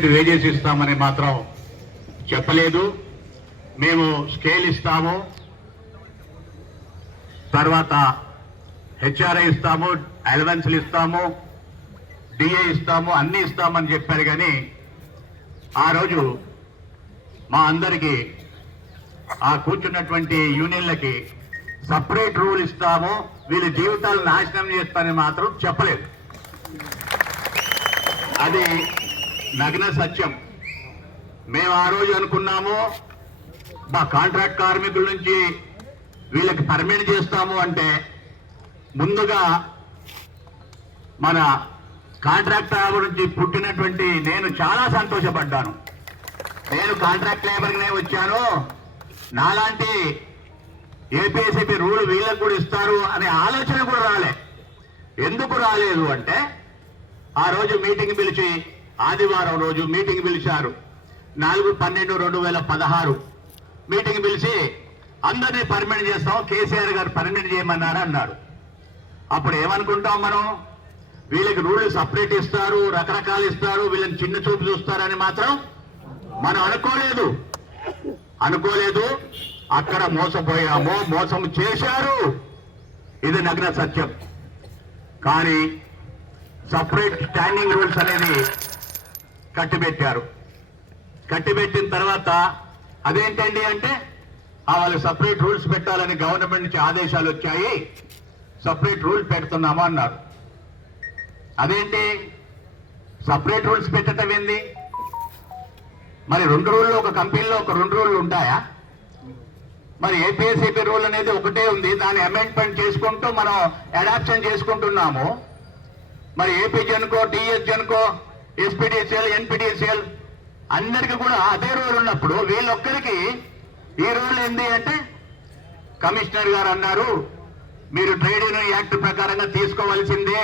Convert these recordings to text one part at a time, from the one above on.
Separate wages ఇస్తామని మాత్రం చెప్పలేదు. మేము స్కేల్ ఇస్తాము. తర్వాత హెచ్ఆర్ఐ ఇస్తాము అలవెన్స్లు ఇస్తాము డిఏ ఇస్తాము అన్ని ఇస్తామని చెప్పారు కానీ ఆ రోజు మా అందరికీ ఆ కూర్చున్నటువంటి యూనియన్లకి సపరేట్ రూల్ ఇస్తాము వీళ్ళ జీవితాలు నాశనం చేస్తామని మాత్రం చెప్పలేదు. అది నగ్న సత్యం. మేము ఆ రోజు అనుకున్నాము మా కాంట్రాక్ట్ కార్మికుల నుంచి వీళ్ళకి పర్మిట్ చేస్తాము అంటే ముందుగా మన కాంట్రాక్ట్ గురించి పుట్టినటువంటి నేను చాలా సంతోషపడ్డాను. నేను కాంట్రాక్ట్ లేబర్గానే వచ్చాను. నాలాంటి ఏపీఎస్ఐపి రూల్ వీళ్ళకు కూడా ఇస్తారు అనే ఆలోచన కూడా రాలే. ఎందుకు రాలేదు అంటే ఆ రోజు మీటింగ్ పిలిచి ఆదివారం రోజు మీటింగ్ పిలిచారు. నాలుగు పన్నెండు రెండు వేల పదహారు. మీటింగ్ పిలిచి అందరినీ పర్మిట్ చేస్తాం కేసీఆర్ గారు పర్మిట్ చేయమన్నారు అన్నాడు. అప్పుడు ఏమనుకుంటాం మనం? వీళ్ళకి రూళ్ళు సపరేట్ ఇస్తారు రకరకాలు ఇస్తారు వీళ్ళని చిన్న చూపు చూస్తారని మాత్రం మనం అనుకోలేదు. అనుకోలేదు. అక్కడ మోసపోయామో మోసం చేశారు. ఇది నగ్న సత్యం. కానీ సపరేట్ స్టాండింగ్ రూల్స్ అనేది కట్టిపెట్టారు. కట్టిపెట్టిన తర్వాత అదేంటండి అంటే ఆ వాళ్ళు సపరేట్ రూల్స్ పెట్టాలని గవర్నమెంట్ నుంచి ఆదేశాలు వచ్చాయి. సపరేట్ రూల్ పెడుతున్నామా అన్నారు. అదేంటి? సపరేట్ రూల్స్ పెట్టడం ఏంది? మరి రెండు రూళ్ళు ఒక కంపెనీలో ఒక రెండు రూళ్ళు ఉంటాయా? మరి ఏపీఎస్ఏపీ రూల్ అనేది ఒకటే ఉంది. దాన్ని అమెండ్మెంట్ చేసుకుంటూ మనం అడాప్షన్ చేసుకుంటున్నాము. మరి AP Genco DS Genco SPDSL NPDSL అందరికి కూడా అదే రూల్ ఉన్నప్పుడు వీళ్ళొక్కరికి ఈ రూల్ ఏంది అంటే కమిషనర్ గారు అన్నారు మీరు ట్రేడ్ యూనియన్ యాక్ట్ ప్రకారంగా తీసుకోవాల్సిందే.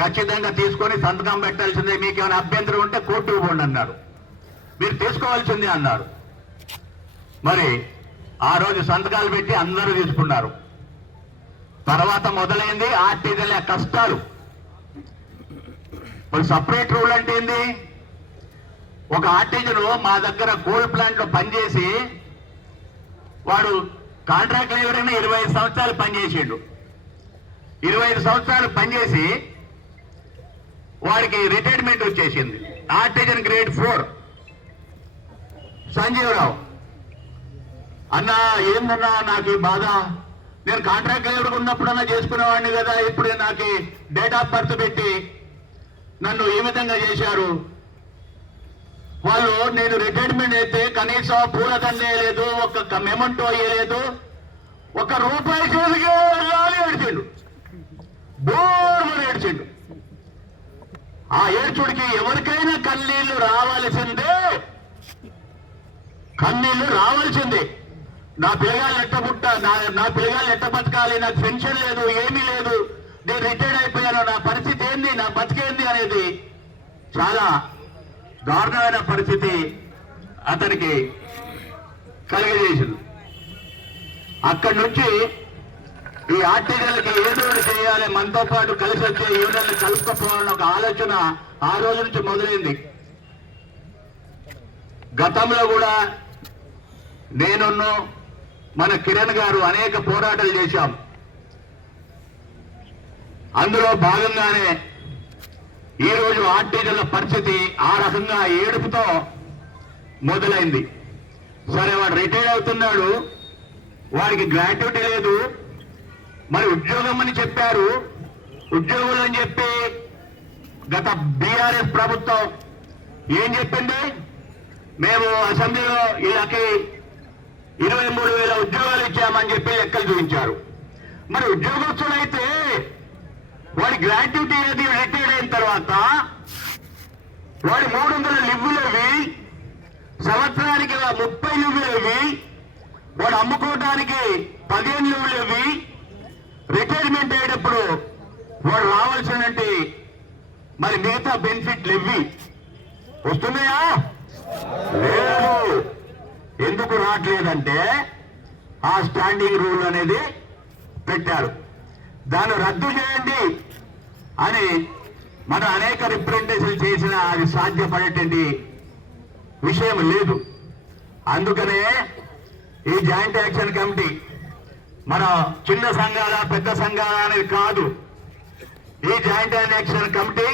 ఖచ్చితంగా తీసుకొని సంతకం పెట్టాల్సిందే. మీకు ఏమైనా అభ్యంతరం ఉంటే కోర్టు ఇవ్వండి అన్నారు. మీరు తీసుకోవాల్సిందే అన్నారు. మరి ఆ రోజు సంతకాలు పెట్టి అందరూ తీసుకున్నారు. తర్వాత మొదలైంది ఆర్టీజీల కష్టాలు. మరి సపరేట్ రూల్ అంటే ఏంది? ఒక ఆర్టిజన్ మా దగ్గర గోల్డ్ ప్లాంట్లో పనిచేసి వాడు కాంట్రాక్ట్ లేబర్ ఇరవై ఐదు సంవత్సరాలు పనిచేసిండు. ఇరవై ఐదు సంవత్సరాలు పనిచేసి వాడికి రిటైర్మెంట్ వచ్చేసింది. ఆర్టిజన్ గ్రేడ్ ఫోర్ సంజీవరావు అన్నా ఏందన్నా నాకు బాధ? నేను కాంట్రాక్ట్ లేబర్ ఉన్నప్పుడన్నా చేసుకునేవాడిని కదా ఇప్పుడు నాకు డేట్ ఆఫ్ బర్త్ పెట్టి నన్ను ఈ విధంగా చేశారు. వాళ్ళు నేను రిటైర్మెంట్ అయితే కనీసం పూలదండ వేయలేదు ఒక మెమంటో వేయలేదు. ఒక రూపాయి చేతికి వెళ్ళాలి ఏడ్చిండు. బోర్మని ఏడ్చిండు. ఆ ఏడ్చుడికి ఎవరికైనా కన్నీళ్ళు రావాల్సిందే. కన్నీళ్ళు రావాల్సిందే. నా పిల్లగాలు ఎట్ట పుట్ట నా నా పిల్లగాలు ఎట్ట బతకాలి నాకు పెన్షన్ లేదు ఏమీ లేదు. నేను రిటైర్డ్ అయిపోయాను. నా పరిస్థితి ఏంది? నా బతికేంది అనేది చాలా దారుణమైన పరిస్థితి అతనికి కలిగజేసింది. అక్కడి నుంచి ఈ ఆర్టీజన్లకి ఏదో చేయాలి. మనతో పాటు కలిసి వచ్చే యూనియన్లు కలుపుకపోవాలన్న ఒక ఆలోచన ఆ రోజు నుంచి మొదలైంది. గతంలో కూడా నేనున్ను మన కిరణ్ గారు అనేక పోరాటాలు చేశాం. అందులో భాగంగానే ఈ రోజు పరిస్థితి ఆ రకంగా ఏడుపుతో మొదలైంది. సరే వాడు రిటైర్ అవుతున్నాడు. వాడికి గ్రాట్యుటీ లేదు. మరి ఉద్యోగం అని చెప్పారు. ఉద్యోగులు అని చెప్పి గత బీఆర్ఎస్ ప్రభుత్వం ఏం చెప్పింది? మేము అసెంబ్లీలో వీళ్ళకి ఇరవై మూడు వేల ఉద్యోగాలు ఇచ్చామని చెప్పి లెక్కలు చూపించారు. మరి ఉద్యోగస్తులైతే వాడి గ్రాట్యుటీ అనేది రిటైర్డ్ అయిన తర్వాత వాడి మూడు వందల లివ్వులవి సంవత్సరానికి ముప్పై లివ్వులవి వాడు అమ్ముకోవడానికి పదిహేను లివ్వులవి రిటైర్మెంట్ అయ్యేటప్పుడు వాడు రావాల్సినటువంటి మరి మిగతా బెనిఫిట్లు ఇవ్వి వస్తున్నాయా? లేదు. ఎందుకు రావట్లేదంటే ఆ స్టాండింగ్ రూల్ అనేది పెట్టారు. దాన్ని రద్దు చేయండి. అని మన అనేక రిప్రజెంటేషన్ చేసిన అది సాధ్యపడేటువంటి విషయం లేదు. అందుకనే ఈ జాయింట్ యాక్షన్ కమిటీ మన చిన్న సంఘాల పెద్ద సంఘాల అనేది కాదు. ఈ జాయింట్ యాక్షన్ కమిటీ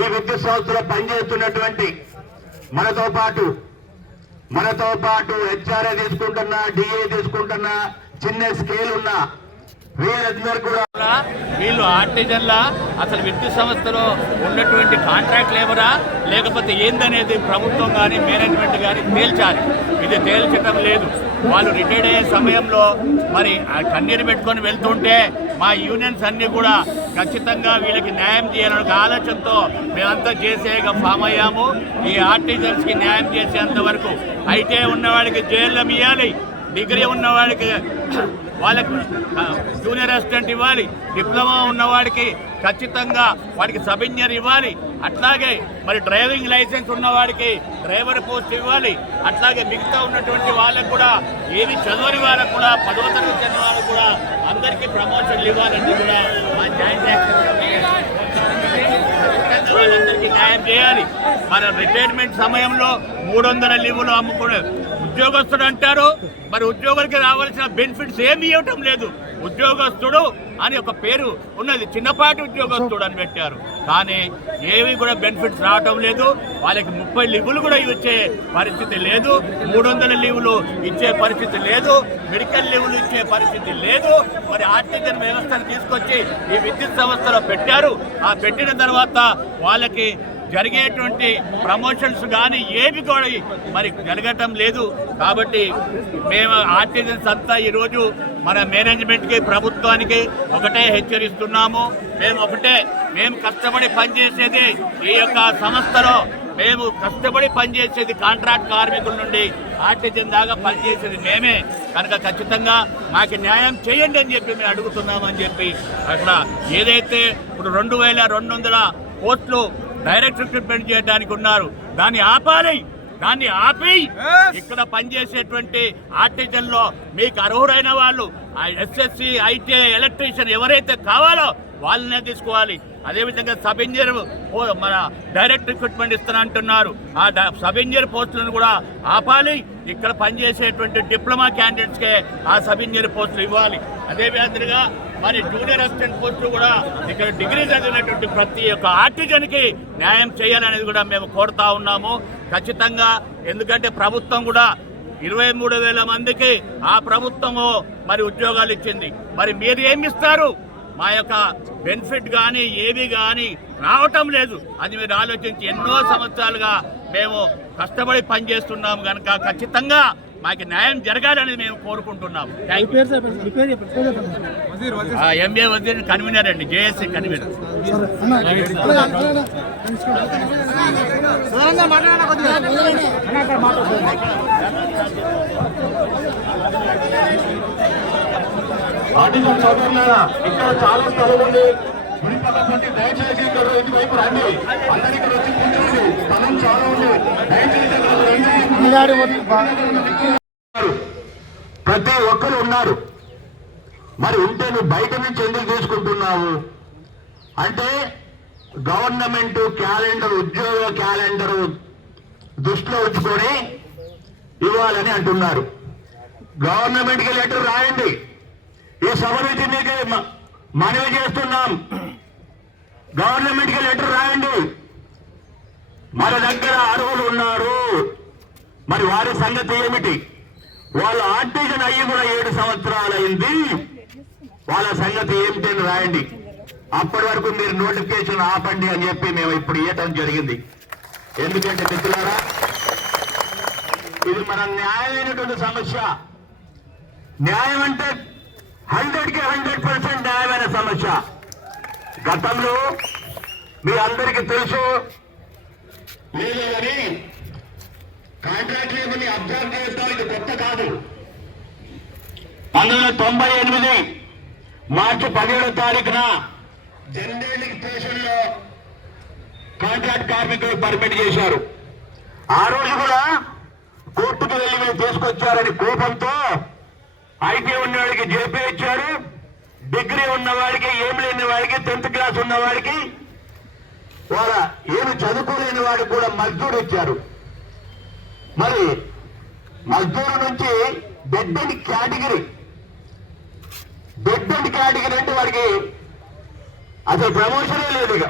ఈ విద్యుత్ సంస్థలో పనిచేస్తున్నటువంటి మనతో పాటు మనతో పాటు హెచ్ఆర్ఏ తీసుకుంటున్నా డిఏ తీసుకుంటున్నా చిన్న స్కేల్ ఉన్న వీళ్ళు ఆర్టిజన్లా అసలు విద్యుత్ సంస్థలో ఉన్నటువంటి కాంట్రాక్ట్ లేబరా లేకపోతే ఏందనేది ప్రభుత్వం కానీ మేనేజ్మెంట్ కానీ తేల్చాలి. ఇది తేల్చడం లేదు. వాళ్ళు రిటైర్డ్ అయ్యే సమయంలో మరి ఆ కన్నీరు పెట్టుకొని వెళ్తుంటే మా యూనియన్స్ అన్నీ కూడా ఖచ్చితంగా వీళ్ళకి న్యాయం చేయాలనే ఆలోచనతో మేమంతా చేసేగా ఫామ్ అయ్యాము. ఈ ఆర్టిజన్స్కి న్యాయం చేసేంత వరకు అయితే ఉన్నవాడికి జైల్లో ఇవ్వాలి డిగ్రీ ఉన్నవాడికి వాళ్ళకి జూనియర్ అసిస్టెంట్ ఇవ్వాలి డిప్లొమా ఉన్నవాడికి ఖచ్చితంగా వాడికి సబ్ ఇంజనీర్ ఇవ్వాలి. అట్లాగే మరి డ్రైవింగ్ లైసెన్స్ ఉన్నవాడికి డ్రైవర్ పోస్ట్ ఇవ్వాలి. అట్లాగే మిగతా ఉన్నటువంటి వాళ్ళకు కూడా ఏమి చదవని వాళ్ళకు కూడా పదవ తరగతి చదివిన వాళ్ళకు కూడా అందరికీ ప్రమోషన్లు ఇవ్వాలని కూడా మా జాయింట్ వాళ్ళందరికీ న్యాయం చేయాలి. మన రిటైర్మెంట్ సమయంలో మూడు వందల లీవులు అమ్ముకునే ఉద్యోగస్తుడు అంటారు. మరి ఉద్యోగులకి రావాల్సిన బెనిఫిట్స్ ఏమి ఇవ్వటం లేదు. ఉద్యోగస్తుడు అని ఒక పేరు ఉన్నది. చిన్నపాటి ఉద్యోగస్తుడు అని పెట్టారు. కానీ ఏవి కూడా బెనిఫిట్స్ రావటం లేదు. వాళ్ళకి ముప్పై లీవులు కూడా ఇచ్చే పరిస్థితి లేదు. మూడు వందల లీవులు ఇచ్చే పరిస్థితి లేదు. మెడికల్ లీవులు ఇచ్చే పరిస్థితి లేదు. మరి ఆర్థిక వ్యవస్థను తీసుకొచ్చి ఈ విద్యుత్ సంస్థలో పెట్టారు. ఆ పెట్టిన తర్వాత వాళ్ళకి జరిగేటువంటి ప్రమోషన్స్ కానీ ఏవి కూడా మరి జరగటం లేదు. కాబట్టి మేము ఆర్టిజన్స్ అంతా ఈరోజు మన మేనేజ్మెంట్కి ప్రభుత్వానికి ఒకటే హెచ్చరిస్తున్నాము. మేము ఒకటే మేము కష్టపడి పనిచేసేది ఈ యొక్క సంస్థలో. మేము కష్టపడి పనిచేసేది కాంట్రాక్ట్ కార్మికుల నుండి ఆర్టిజన్ దాకా పనిచేసేది మేమే. కనుక ఖచ్చితంగా మాకు న్యాయం చేయండి అని చెప్పి మేము అడుగుతున్నామని చెప్పి అక్కడ ఏదైతే ఇప్పుడు రెండు వేల రెండు వందల కోట్లు డైరెక్ట్ రిక్రూట్మెంట్ చేయడానికి ఉన్నారు. దాన్ని ఆపాలి. దాన్ని ఆపి. ఇక్కడ పనిచేసేటువంటి ఆర్టిజన్లో మీకు అర్హులైన వాళ్ళు ఎస్ఎస్సి ఐటీఐ ఎలక్ట్రీషియన్ ఎవరైతే కావాలో వాళ్ళనే తీసుకోవాలి. అదేవిధంగా సబ్ ఇంజనీర్ మన డైరెక్ట్ రిక్రూట్మెంట్ ఇస్తాను అంటున్నారు. ఆ సబ్ ఇంజనీర్ పోస్టులను కూడా ఆపాలి. ఇక్కడ పనిచేసేటువంటి డిప్లొమా క్యాండిడేట్స్కే ఆ సబ్ ఇంజనీర్ పోస్టులు ఇవ్వాలి. అదే విధంగా మరి జూనియర్ అసిస్టెంట్ పోస్టు కూడా ఇక్కడ డిగ్రీ చదివినటువంటి ప్రతి ఒక్క ఆర్టిజన్కి న్యాయం చేయాలనేది కూడా మేము కోరుతా ఉన్నాము. ఖచ్చితంగా ఎందుకంటే ప్రభుత్వం కూడా ఇరవై మూడు వేల మందికి ఆ ప్రభుత్వము మరి ఉద్యోగాలు ఇచ్చింది. మరి మీరు ఏమి ఇస్తారు? మా యొక్క బెనిఫిట్ కానీ ఏవి కానీ రావటం లేదు. అది మీరు ఆలోచించి ఎన్నో సంవత్సరాలుగా మేము కష్టపడి పనిచేస్తున్నాము కనుక ఖచ్చితంగా మాకు న్యాయం జరగాలని మేము చెప్పండి ఎంఏ వద్దీన్ కన్వీనర్ అండి జేఎస్సీ కన్వీనర్ ఇక్కడ చాలా స్థలం ఉంది గుడి పక్కన దయచేసి ఇక్కడ ఇటువైపు రండి అందరి ఇక్కడ వచ్చి కూర్చోండి స్థలం చాలా ఉంది దయచేసి ఇక్కడ రండి. ఈనాడు మొదలు బా- ఉన్నారు. ప్రతి ఒక్కరు ఉన్నారు. మరి ఉంటే నువ్వు బయట నుంచి ఎందుకు తీసుకుంటున్నావు? అంటే గవర్నమెంట్ క్యాలెండర్ ఉద్యోగ క్యాలెండర్ దృష్టిలో ఉంచుకొని ఇవ్వాలని అంటున్నారు. గవర్నమెంట్కి లెటర్ రాయండి. ఈ సభ నుంచి మీకు మనవి చేస్తున్నాం. గవర్నమెంట్కి లెటర్ రాయండి. మన దగ్గర అరువులు ఉన్నారు. మరి వారి సంగతి ఏమిటి? వాళ్ళు ఆర్టిజన్ అయ్యి కూడా ఏడు సంవత్సరాలు అయింది. వాళ్ళ సంగతి ఏమిటి అని రాయండి. అప్పటి వరకు మీరు నోటిఫికేషన్ ఆపండి అని చెప్పి మేము ఇప్పుడు ఇవ్వటం జరిగింది. ఎందుకంటే మిత్రులారా ఇది మన న్యాయమైనటువంటి సమస్య. న్యాయం అంటే హండ్రెడ్కి హండ్రెడ్ పర్సెంట్ న్యాయమైన సమస్య. గతంలో మీ అందరికీ తెలుసు లేదని కాంట్రాక్ట్ లేబర్ని అబ్జర్వ్ చేస్తాం ఇది కొత్త కాదు. పంతొమ్మిది వందల తొంభై ఎనిమిది మార్చి పదిహేడో తారీఖున జనరల్ స్టేషన్లో కాంట్రాక్ట్ కార్మికులు పర్మిట్ చేశారు. ఆ రోజు కూడా కోర్టుకు వెళ్ళి మీరు తీసుకొచ్చారని కోపంతో ఐటీ ఉన్నవాడికి జేపీ ఇచ్చారు డిగ్రీ ఉన్న వాడికి ఏం లేని వాడికి టెన్త్ క్లాస్ ఉన్న వాడికి వాళ్ళ ఏమి చదువుకోలేని వాడికి కూడా మజ్దూరు ఇచ్చారు. మరి మజ్దూరు నుంచి bed and category bed and category అంటే వాడికి అసలు ప్రమోషనే లేదు ఇక.